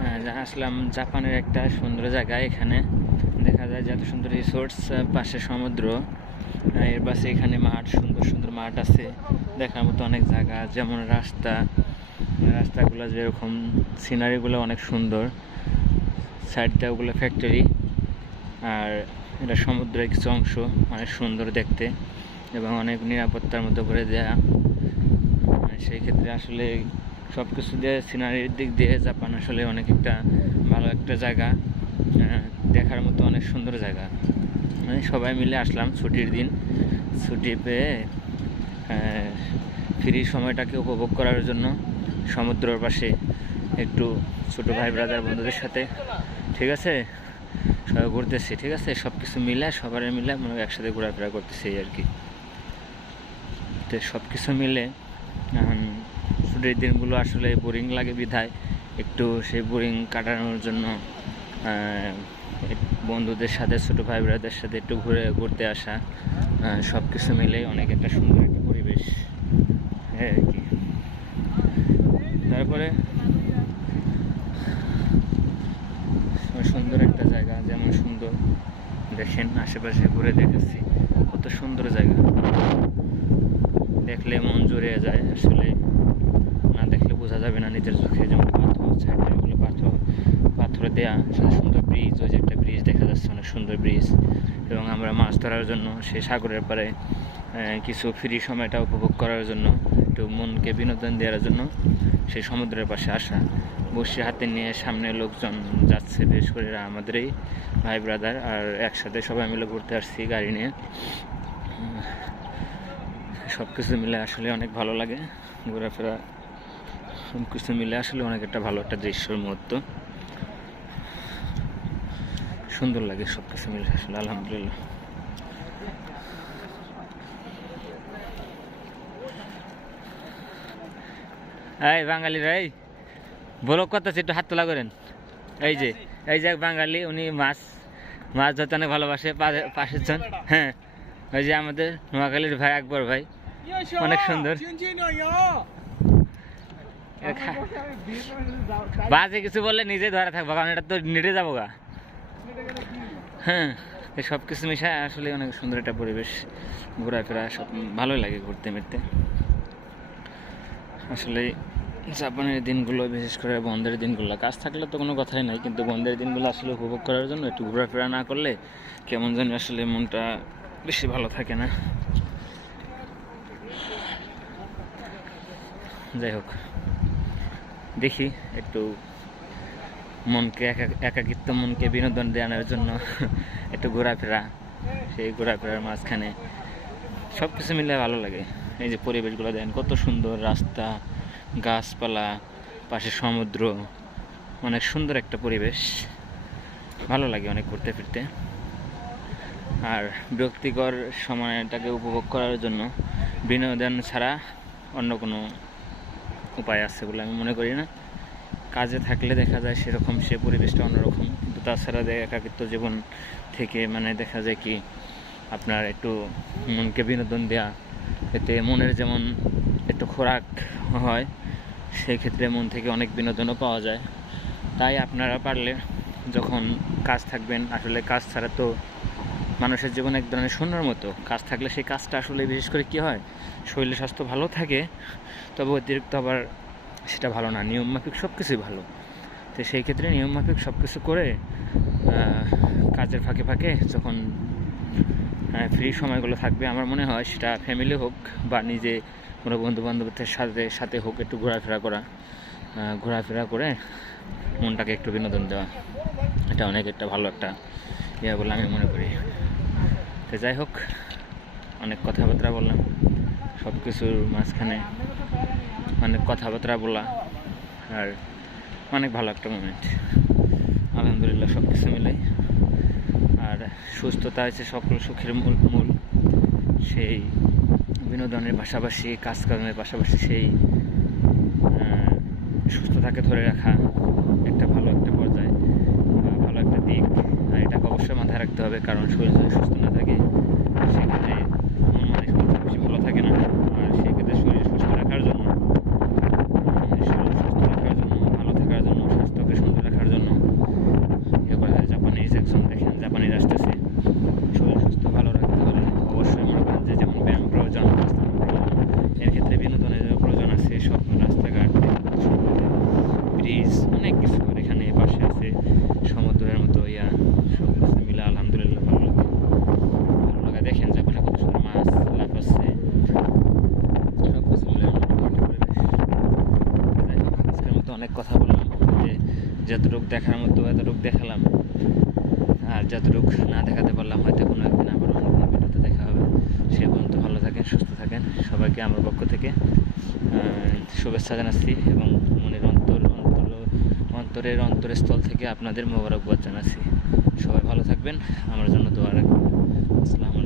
হ্যাঁ, আসলাম জাপানের একটা সুন্দর জায়গা এখানে। দেখা যায় যে এত সুন্দর রিসোর্টস পাশে সমুদ্র। এর পাশে এখানে মাঠ সুন্দর সুন্দর মাঠ আছে। দেখার মতো অনেক জায়গা যেমন রাস্তা। রাস্তাগুলো যেরকম সিনারিগুলো অনেক সুন্দর। সাইডটা ওগুলো ফ্যাক্টরি আর এটা সমুদ্রের কিছু অংশ অনেক সুন্দর দেখতে এবং অনেক নিরাপত্তার মতো করে দেয়া। সেই ক্ষেত্রে আসলে সব কিছু দিয়ে সিনারির দিক দিয়ে জাপান আসলে অনেক একটা ভালো একটা জায়গা। দেখার মতো অনেক সুন্দর জায়গা। মানে সবাই মিলে আসলাম ছুটির দিন। ছুটি পেয়ে ফ্রি সময়টাকে উপভোগ করার জন্য সমুদ্রের পাশে একটু ছোটো ভাই ব্রাদার বন্ধুদের সাথে। ঠিক আছে? সবাই ঘুরতেছি, ঠিক আছে? সব কিছু মিলে সবার মিলে মনে একসাথে ঘোরাফেরা করতেছি আর কি। তো সব কিছু মিলে ছুটির দিনগুলো আসলে বোরিং লাগে বিধায়। একটু সেই বোরিং কাটানোর জন্য বন্ধুদের সাথে, ছোটো ভাই ব্রাদের সাথে একটু ঘুরে, ঘুরতে আসা সব কিছু মিলে অনেক একটা সুন্দর একটা পরিবেশ। হ্যাঁ আর কি। তারপরে সুন্দর একটা জায়গা, যেমন সুন্দর। দেখেন, আশেপাশে ঘুরে দেখেছি। কত সুন্দর জায়গা। দেখলে মন জুড়ে যায় আসলে। বোঝা যাবে না নিজের চোখে যেমন পাথর সাইডে এগুলো পাথর পাথরে দেয়া সুন্দর ব্রিজ ওই যে একটা ব্রিজ দেখা যাচ্ছে অনেক সুন্দর ব্রিজ এবং আমরা মাছ ধরার জন্য সেই সাগরের আহ, কিছু ফ্রি সময়টা উপভোগ করার জন্য একটু মনকে বিনোদন দেওয়ার জন্য সেই সমুদ্রের পাশে আসা। বসে হাতে নিয়ে সামনে লোকজন যাচ্ছে বেশ করে আমাদেরই ভাই ব্রাদার আর একসাথে সবাই মিলে ঘুরতে আসছি গাড়ি নিয়ে। সব কিছু মিলে আসলে অনেক ভালো লাগে ঘোরাফেরা। সব কিছু মিলে আসলে অনেক একটা ভালো একটা দৃশ্যর মুহূর্ত। সুন্দর লাগে সব কিছু মিলে আসলে আলহামদুলিল্লাহ। এই বাঙালি রাই বলো কথা একটু হাত তোলা করেন। এই যে এই যে বাঙালি উনি মাছ মাছ ধরতে অনেক ভালোবাসে পাশের জন হ্যাঁ। ওই যে আমাদের নোয়াখালীর ভাই আকবর ভাই অনেক সুন্দর। বাজে কিছু বললে নিজে ধরে থাকব কারণ এটা তো নেটে যাব গা। হ্যাঁ এই সব কিছু মিশায় আসলে অনেক সুন্দর একটা পরিবেশ ঘোরাফেরা সব ভালোই লাগে ঘুরতে মেরতে। আসলে জাপানের দিনগুলো বিশেষ করে বন্ধের দিনগুলো কাজ থাকলে তো কোনো কথাই নাই কিন্তু বন্ধের দিনগুলো আসলে উপভোগ করার জন্য একটু ঘোরাফেরা না করলে কেমন জানি আসলে মনটা বেশি ভালো থাকে না। যাই হোক। দেখি, একটু মনকে, একা- একাকিত্ব মনকে বিনোদন দেওয়ানোর জন্য একটু ঘোরাফেরা, সেই ঘোরাফেরার মাঝখানে সব কিছু মিলে ভালো লাগে। এই যে পরিবেশগুলো দেখেন, কত সুন্দর রাস্তা, গাছপালা, পাশে সমুদ্র, অনেক সুন্দর একটা পরিবেশ। ভালো লাগে অনেক ঘুরতে ফিরতে। আর বিরক্তিকর সময়টাকে উপভোগ করার জন্য বিনোদন ছাড়া অন্য কোনো উপায় আছে বলে আমি মনে করি না। কাজে থাকলে দেখা যায় সেরকম সে পরিবেশটা অন্যরকম। কিন্তু তাছাড়া একাকিত্ব জীবন থেকে মানে দেখা যায় কি, আপনার একটু মনকে বিনোদন দেয়া, এতে মনের যেমন একটু খোরাক হয়, সেই ক্ষেত্রে মন থেকে অনেক বিনোদনও পাওয়া যায়। তাই আপনারা পারলে যখন কাজ থাকবেন, আসলে কাজ ছাড়া তো মানুষের জীবন এক ধরনের শূন্যর মতো কাজ থাকলে সেই কাজটা আসলে বিশেষ করে কি হয়? শরীর স্বাস্থ্য ভালো থাকে, তবে অতিরিক্ত আবার সেটা ভালো না নিয়ম মাফিক সব কিছুই ভালো। তো সেই ক্ষেত্রে নিয়ম মাফিক সব কিছু করে কাজের ফাঁকে ফাঁকে যখন ফ্রি সময়গুলো থাকবে, আমার মনে হয় সেটা ফ্যামিলি হোক বা নিজে কোনো বন্ধু বান্ধবদের সাথে সাথে হোক একটু ঘোরাফেরা করা ঘোরাফেরা করে মনটাকে একটু বিনোদন দেওয়া। এটা অনেক একটা ভালো একটা ইয়ে বলে আমি মনে করি। তো যাই হোক, অনেক কথাবার্তা বললাম। সব কিছুর মাঝখানে অনেক কথাবার্তা বলা আর অনেক ভালো একটা মোমেন্ট আলহামদুলিল্লাহ সব কিছু মিলাই আর সুস্থতা হচ্ছে সকল সুখের মূল মূল। সেই বিনোদনের পাশাপাশি, কাজকর্মের পাশাপাশি সেই সুস্থতাকে ধরে রাখা একটা ভালো একটা পর্যায়ে ভালো একটা দিক। রাখতে হবে কারণ শরীর যদি সুস্থ না থাকে সেক্ষেত্রে মন মানসিক বেশি ভালো থাকে না আর সেক্ষেত্রে শরীর সুস্থ রাখার জন্য শরীর সুস্থ রাখার জন্য ভালো থাকার জন্য স্বাস্থ্য একসঙ্গে দেখেন জাপানিজ আসতেছে শরীর সুস্থ ভালো রাখতে হলে অবশ্যই মনে করেন যে যেমন ব্যায়াম প্রয়োজন রাস্তার প্রয়োজন এর ক্ষেত্রে বিনোদনের প্রয়োজন আছে সব রাস্তাঘাট ব্রিজ অনেক কিছু আর এখানে পাশে আছে সমুদ্রের মতো ইয়া সব কিছু মিলে আলহামদুলিল্লাহ ভালো লাগে ভালো লাগা দেখেন জাপানে কত সুন্দর মাছ লাফাচ্ছে সব কিছু মিলে মোটামুটি পরিবেশ যাই হোক, আজকের মতো অনেক কথা বললাম যে যতটুকু দেখার মতো এতটুকু দেখালাম। আর যতটুকু না দেখাতে পারলাম, হয়তো কোনো একদিন আবার অন্য কোনো ভিডিওতে দেখা হবে। সে পর্যন্ত ভালো থাকেন, সুস্থ থাকেন। সবাইকে আমার পক্ষ থেকে শুভেচ্ছা জানাচ্ছি এবং মনের অন্তর অন্তর, অন্তরের অন্তরস্থল থেকে আপনাদের মোবারকবাদ জানাচ্ছি। সবাই ভালো থাকবেন। আমার জন্য দোয়া রাখবেন। আসসালামু